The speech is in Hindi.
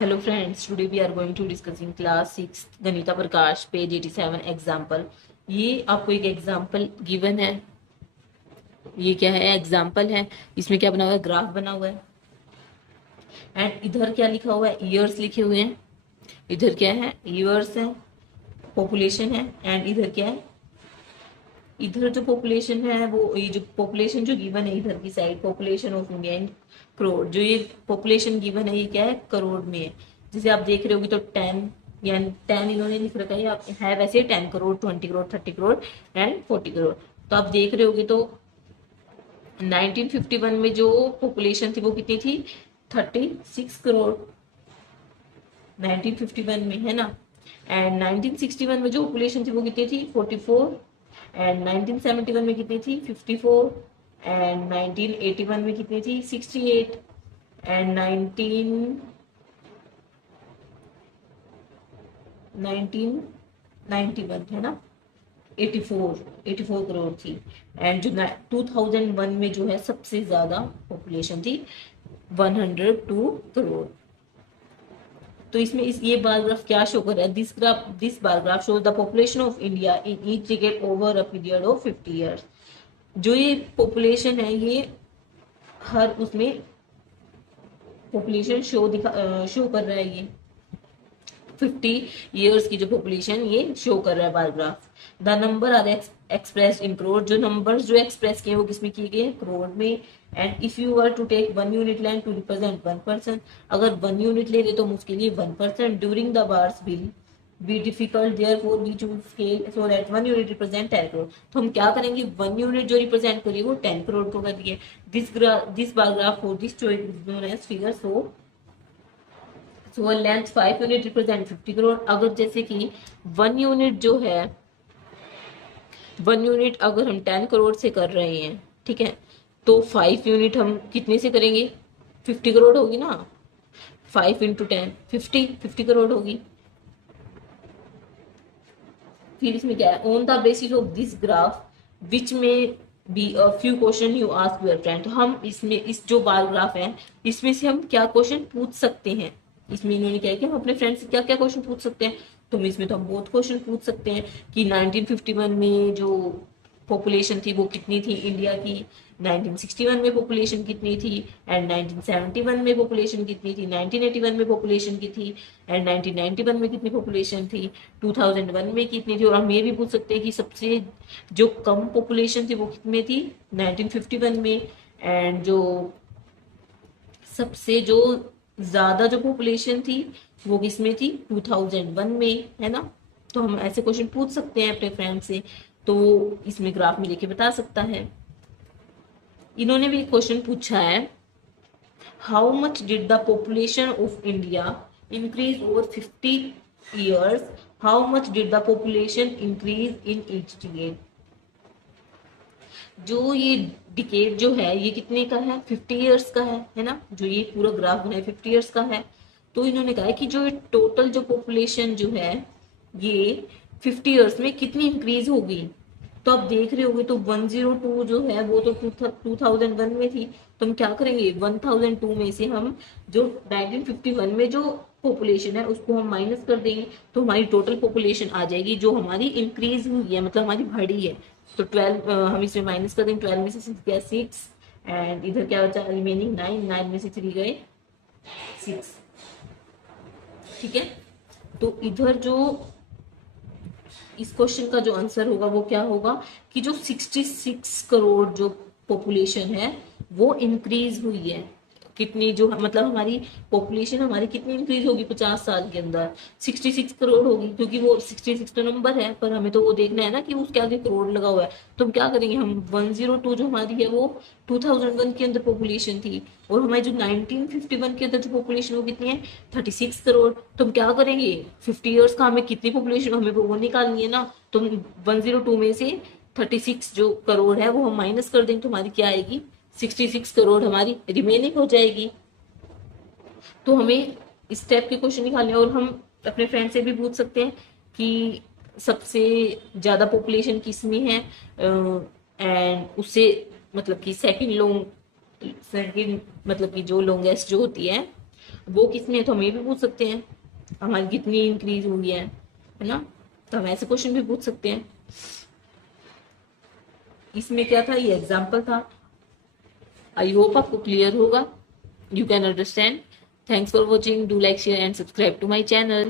Hello friends, today we are going to discussing class 6 Ganita Prakash page 87 example. ये आपको एक एग्जाम्पल गिवन है। ये क्या है? एग्जाम्पल है। इसमें क्या बना हुआ है? ग्राफ बना हुआ है। एंड इधर क्या लिखा हुआ है? ईयर्स लिखे हुए हैं। इधर क्या है? ईयर्स है, पॉपुलेशन है। एंड इधर क्या है? इधर जो पॉपुलेशन है वो ये जो पॉपुलेशन जो गिवन है इधर की side, population of India in crore. जो ये पॉपुलेशन गिवन है ये क्या है? करोड़ में है। जैसे आप देख रहे होगे तो 10 या 10 इन्होंने लिख रखा है, है वैसे 10 करोड़, 20 करोड़, 30 करोड़ एंड 40 करोड़। तो आप देख रहे होगे तो 1951 में जो पॉपुलेशन थी वो कितनी थी? 36 करोड़ 1951 में, है ना। एंड 1961 में जो पॉपुलेशन थी वो कितनी थी? 44। एंड 1971 में कितनी थी? 54। एंड 1981 में कितनी थी? 68। एंड 1991, है ना, 84 करोड़ थी। एंड जो 2001 में जो है सबसे ज्यादा पॉपुलेशन थी 102 करोड़। तो इसमें ये बार ग्राफ क्या शो कर रहा है? This bar graph shows the population of India in each decade over a period of 50 years. जो ये पॉपुलेशन है ये हर उसमें पॉपुलेशन शो कर रहा है। ये 50 ईयर्स की जो पॉपुलेशन ये शो कर रहा है bar graph. The number are express in crore. जो नंबर्स जो एक्सप्रेस किए वो किसमें किए गए? करोड़ में। And if you are to take 1 unit land to represent 1%, अगर 1 यूनिट ले रहे तो उसके लिए 1% during the bars will be difficult, therefore we choose scale so that 1 unit represent 10 crore. तो हम क्या करेंगे? 1 यूनिट जो रिप्रेजेंट करिए वो 10 करोड़ को करिए। This bar graph for this choice is known as figure. So length 5 unit represent 50 crore. अगर जैसे कि 1 यूनिट जो है, 1 यूनिट अगर हम 10 करोड़ से कर रहे हैं, ठीक है, तो 5 यूनिट हम कितने से करेंगे? 50 करोड़ होगी ना। 5 × 10 50 करोड़ होगी। फिर इसमें क्या है? On the basis of this graph which may be a few question you ask your friend. तो हम इसमें इस जो बार ग्राफ है इसमें से हम क्या क्वेश्चन पूछ सकते हैं? इसमें इन्होंने क्या है कि हम अपने फ्रेंड से क्या क्या क्वेश्चन पूछ सकते हैं। तो इसमें तो हम बहुत क्वेश्चन पूछ सकते हैं कि 1951 में जो पॉपुलेशन थी वो कितनी थी इंडिया की, 1961 में पॉपुलेशन कितनी थी, एंड 1971 में पॉपुलेशन कितनी थी, 1981 में पॉपुलेशन की थी, एंड 1991 में कितनी पॉपुलेशन थी, 2001 में कितनी थी। और हम ये भी पूछ सकते हैं कि सबसे जो कम पॉपुलेशन थी वो कितनी थी? 1951 में। एंड जो सबसे जो ज्यादा जो पॉपुलेशन थी वो किसमें थी? 2001 में, है ना। तो हम ऐसे क्वेश्चन पूछ सकते हैं अपने फ्रेंड से। तो इसमें ग्राफ में लेके बता सकता है। इन्होंने भी क्वेश्चन पूछा है, how much did the population of India increase over 50 years, how much did the population increase in each decade. जो ये डिकेड जो है ये कितने का है? 50 ईयर्स का है ना। जो ये पूरा ग्राफ बना है 50 ईयर्स का है। तो इन्होंने कहा है कि जो टोटल जो पॉपुलेशन जो है ये 50 ईयर्स में कितनी इंक्रीज होगी। तो आप देख रहे होगे तो 102 जो है वो तो 2001 में थी। तो हम क्या करेंगे? 1002 में से हम जो 1951 में जो पॉपुलेशन है उसको हम माइनस कर देंगे तो हमारी टोटल पॉपुलेशन आ जाएगी जो हमारी इंक्रीज हुई है, मतलब हमारी बढ़ी है। तो 12 हम इसमें माइनस कर देंगे। 12 में से 6 गया 6। एंड इधर क्या बचा? रिमेनिंग 9। 9 में से 3 गए 6। ठीक है। तो इधर जो इस क्वेश्चन का जो आंसर होगा वो क्या होगा कि जो 66 करोड़ जो पॉपुलेशन है वो इंक्रीज हुई है। कितनी जो मतलब हमारी पॉपुलेशन हमारी कितनी इंक्रीज होगी 50 साल के अंदर? 66 करोड़ होगी, क्योंकि वो 66 तो नंबर है पर हमें तो वो देखना है ना कि उसके आगे करोड़ लगा हुआ है। तो हम क्या करेंगे? हम 102 जो हमारी है वो 2001 के अंदर पॉपुलेशन थी, और हमारी जो 1951 के अंदर जो पॉपुलेशन वो कितनी है? 36 करोड़। तो हम क्या करेंगे? 50 ईयर्स का हमें कितनी पॉपुलेशन हमें वो निकालनी है ना। तो 102 में से 36 जो करोड़ है वो हम माइनस कर देंगे तो हमारी क्या आएगी? 66 करोड़ हमारी रिमेनिंग हो जाएगी। तो हमें इस टाइप के क्वेश्चन निकालने, और हम अपने फ्रेंड से भी पूछ सकते हैं कि सबसे ज्यादा पॉपुलेशन किस में है, एंड उससे मतलब कि सेकंड मतलब कि जो लॉन्गेस्ट जो होती है वो किसमें, तो हम ये भी पूछ सकते हैं हमारी कितनी इंक्रीज हुई है ना। तो हम ऐसे क्वेश्चन भी पूछ सकते हैं। इसमें क्या था, ये एग्जाम्पल था। आई होप आपको क्लियर होगा, you can understand. Thanks for watching, do like share and subscribe to my channel.